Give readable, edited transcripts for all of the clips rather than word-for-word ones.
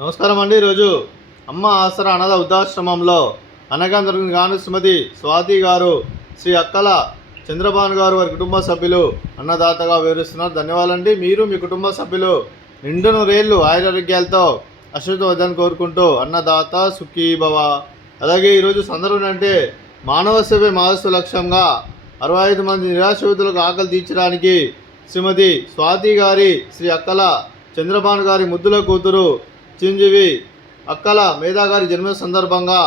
నమస్కారం అండి. ఈరోజు అమ్మ ఆసరా అనాథ వృద్ధాశ్రమంలో అనగా జరిగిన గాను శ్రీమతి స్వాతి గారు, శ్రీ అక్కల చంద్రబాను గారు వారి కుటుంబ సభ్యులు అన్నదాతగా వివరిస్తున్నారు. ధన్యవాదాలండి. మీరు మీ కుటుంబ సభ్యులు నిండు నూరేళ్లు ఆయురారోగ్యాలతో అశ్వతవద్దని కోరుకుంటూ అన్నదాత సుఖీభవ. అలాగే ఈరోజు సందర్భం అంటే మానవ సేవే మానవ లక్ష్యంగా 65 మంది నిరాశ్రితులకు ఆకలి తీర్చడానికి శ్రీమతి స్వాతి గారి, శ్రీ అక్కల చంద్రబాను గారి ముద్దుల కూతురు చిరంజీవి అక్కల మేధా గారి జన్మ సందర్భంగా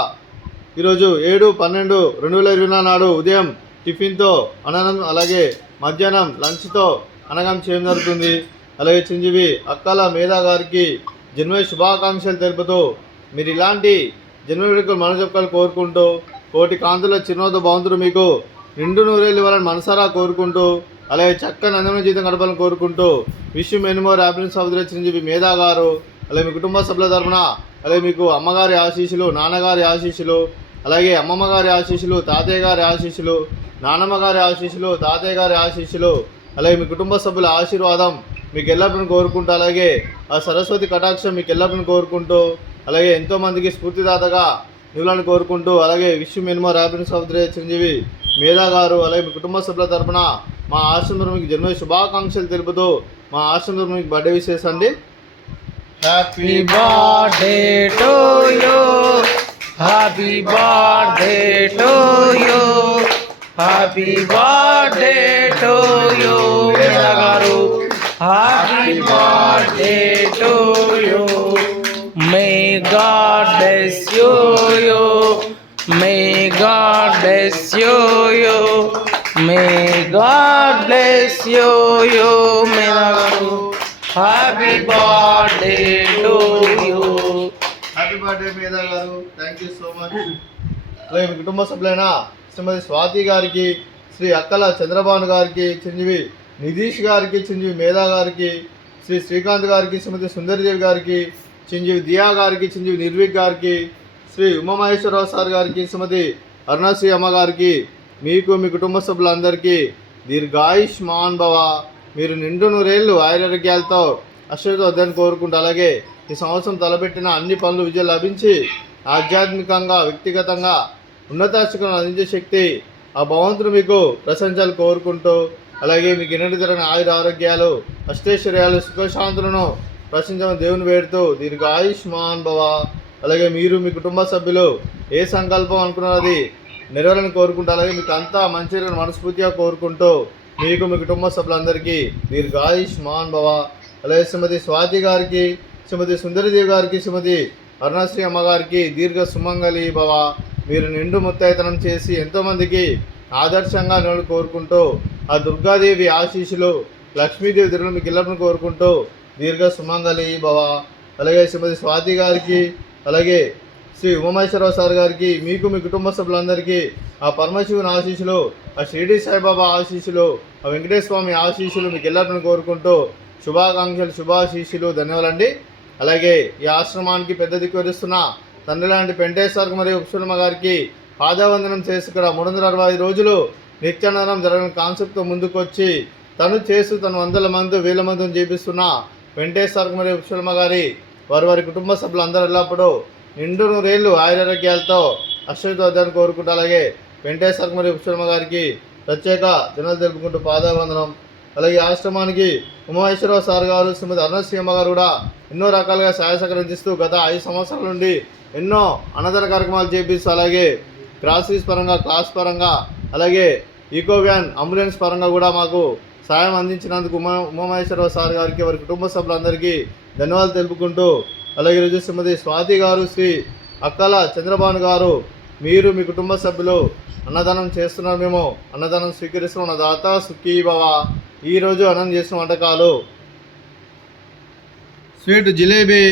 ఈరోజు 7/12/2024 నాడు ఉదయం టిఫిన్తో అన్నదానం, అలాగే మధ్యాహ్నం లంచ్తో అన్నదానం చేయడం జరుగుతుంది. అలాగే చిరంజీవి అక్కల మేధా గారికి జన్మ శుభాకాంక్షలు తెలుపుతూ మీరు ఇలాంటి జన్మ వేడుకలు మనజొక్కలు కోరుకుంటూ కోటి కాంతుల చిరునవ్వుతో భవంతుడు మీకు నిండు నూరేళ్ళు ఇవ్వాలని మనసారా కోరుకుంటూ, అలాగే చక్కని అందమైన జీవితం గడపాలని కోరుకుంటూ wish many more happiness of the Chiranjeevi మేధా గారు. అలాగే మీ కుటుంబ సభ్యుల తరఫున అలాగే మీకు అమ్మగారి ఆశీస్సులు, నాన్నగారి ఆశీస్సులు, అలాగే అమ్మమ్మ గారి ఆశీస్సులు, తాతయ్య గారి ఆశీస్సులు, నాన్నమ్మ గారి ఆశీస్సులు, తాతయ్య గారి ఆశీస్సులు, అలాగే మీ కుటుంబ సభ్యుల ఆశీర్వాదం మీకు ఎల్లప్పుడూ కోరుకుంటూ, అలాగే ఆ సరస్వతి కటాక్షం మీకు ఎల్లప్పుడూ కోరుకుంటూ, అలాగే ఎంతోమందికి స్ఫూర్తిదాతగా నివులని కోరుకుంటూ, అలాగే wish many more happiness of the Chiranjeevi మేధా గారు. అలాగే మీ కుటుంబ సభ్యుల తరఫున మా ఆశ్రమం మీకు జన్మ శుభాకాంక్షలు తెలుపుతూ మా ఆశ్రమం మీకు బర్త్డే విషెస్ అండి. Happy birthday to you, happy birthday to you, happy birthday to you మేధా గారు, happy birthday to you. May God bless you, may God bless you, may God bless you మేధా గారు. Happy birthday to you. Happy birthday మేధా గారు. Thank you so much. అలాగే మీ కుటుంబ సభ్యులైన శ్రీమతి స్వాతి గారికి, శ్రీ అక్కల చంద్రబాను గారికి, చిరంజీవి నిధీష్ గారికి, చిరంజీవి మేధా గారికి, శ్రీ శ్రీకాంత్ గారికి, శ్రీమతి సుందరిదేవి గారికి, చిరంజీవి దియా గారికి, చిరంజీవి నిర్విక్ గారికి, శ్రీ ఉమామహేశ్వరరావు సార్ గారికి, శ్రీమతి అరుణశ్రీ అమ్మ గారికి, మీకు మీ కుటుంబ సభ్యులందరికీ దీర్ఘాయుష్మాన్ భవ. మీరు నిండు నూరేళ్లు ఆయురారోగ్యాలతో అశ్వతవద్దని కోరుకుంటూ, అలాగే ఈ సంవత్సరం తలపెట్టిన అన్ని పనులు విజయం లభించి ఆధ్యాత్మికంగా, వ్యక్తిగతంగా ఉన్నతాశిఖరం అందించే శక్తి ఆ భగవంతుడు మీకు ప్రశంసలు కోరుకుంటూ, అలాగే మీకు ఎన్నటి జరిగిన ఆయుర ఆరోగ్యాలు, అష్టైశ్వర్యాలు, సుఖశాంతులను ప్రశంసమని దేవుని వేడుతూ దీర్ఘాయుష్మాన్ భవ. అలాగే మీరు మీ కుటుంబ సభ్యులు ఏ సంకల్పం అనుకున్నారో అది నెరవేరాలని కోరుకుంటూ, అలాగే మీకు అంతా మంచి మనస్ఫూర్తిగా కోరుకుంటూ మీకు మీ కుటుంబ సభ్యులందరికీ దీర్ఘాయుష్మాన్ భవ. అలాగే శ్రీమతి స్వాతి గారికి, శ్రీమతి సుందరిదేవి గారికి, శ్రీమతి అరుణశ్రీ అమ్మగారికి దీర్ఘ సుమంగళి భవ. మీరు నిండు ముత్తైతనం చేసి ఎంతోమందికి ఆదర్శంగా నిలబడి కోరుకుంటూ ఆ దుర్గాదేవి ఆశీస్సులు, లక్ష్మీదేవి దిరులు మీకు ఇళ్ళను కోరుకుంటూ దీర్ఘ సుమంగళి భవ. అలాగే శ్రీమతి స్వాతి గారికి, అలాగే శ్రీ ఉమామహేశ్వరరావు సార్ గారికి, మీకు మీ కుటుంబ సభ్యులందరికీ ఆ పరమశివుని ఆశీస్సులు, ఆ షిరిడి సాయిబాబా ఆశీస్సులు, ఆ వెంకటేశ్వర స్వామి ఆశీస్సులు మీకు ఎల్లరిని కోరుకుంటూ శుభాకాంక్షలు, శుభాశీస్సులు. ధన్యవాదాలండి. అలాగే ఈ ఆశ్రమానికి పెద్ద దిక్కు వరిస్తున్న తండ్రి లాంటి వెంకటేశ్వర మరియు ఉపశర్మ గారికి పాదవందనం చేసి ఇక్కడ 365 రోజులు నిత్యానందనం జరగని కాన్సెప్ట్తో ముందుకొచ్చి తను వందల మంది, వేల మందిని చేపిస్తున్న వెంకటేశ్వర మరియు ఉపశర్మ గారి వారి కుటుంబ సభ్యులు అందరూ ఎల్లప్పుడూ నిండు నూరేళ్లు ఆయురారోగ్యాలతో అశ్వతవద్దని కోరుకుంటూ, అలాగే వెంకటేశ్వర మరియు ఉపశర్మ గారికి ప్రత్యేక దినాలు తెలుపుకుంటూ పాదవందనం. అలాగే ఆశ్రమానికి ఉమామహేశ్వరరావు సార్ గారు, శ్రీమతి అరుణశ్రీ అమ్మ గారు కూడా ఎన్నో రకాలుగా సహాయ సహకరించిస్తూ గత 5 సంవత్సరాల నుండి ఎన్నో అన్నదాన కార్యక్రమాలు చేపిస్తూ, అలాగే గ్రాసరీస్ పరంగా, క్లాస్ పరంగా, అలాగే ఈకో వ్యాన్, అంబులెన్స్ పరంగా కూడా మాకు సాయం అందించినందుకు ఉమామహేశ్వరరావు సార్ గారికి, వారి కుటుంబ సభ్యులందరికీ ధన్యవాదాలు తెలుపుకుంటూ, అలాగే ఈరోజు శ్రీమతి స్వాతి గారు, శ్రీ అక్కల చంద్రబాను గారు, మీరు మీ కుటుంబ సభ్యులు అన్నదానం చేస్తున్నారు. మేము అన్నదానం స్వీకరిస్తున్నాం. అన్నదాత సుఖీభవ. ఈరోజు అన్నం చేసిన వంటకాలు స్వీట్ జిలేబీ,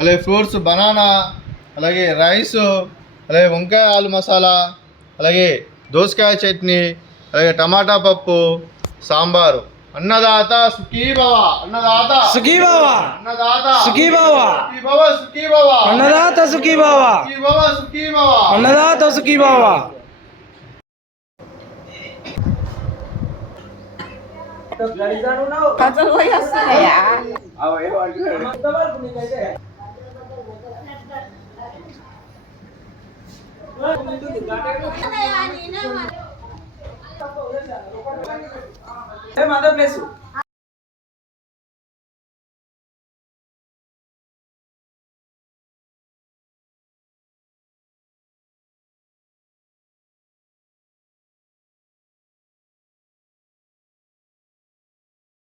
అలాగే ఫ్రూట్స్ బనానా, అలాగే రైస్, అలాగే వంకాయ ఆలు మసాలా, అలాగే దోసకాయ చట్నీ, అలాగే టమాటా పప్పు, సాంబారు. అన్నదాత సుఖీభవ. అన్నదాత సుఖీభవ. అన్నదాత సుఖీభవ. సుఖీభవ. సుఖీభవ. అన్నదాత సుఖీభవ. సుఖీభవ. సుఖీభవ. అన్నదాత సుఖీభవ. Kacau gue ya sih ya. Mother place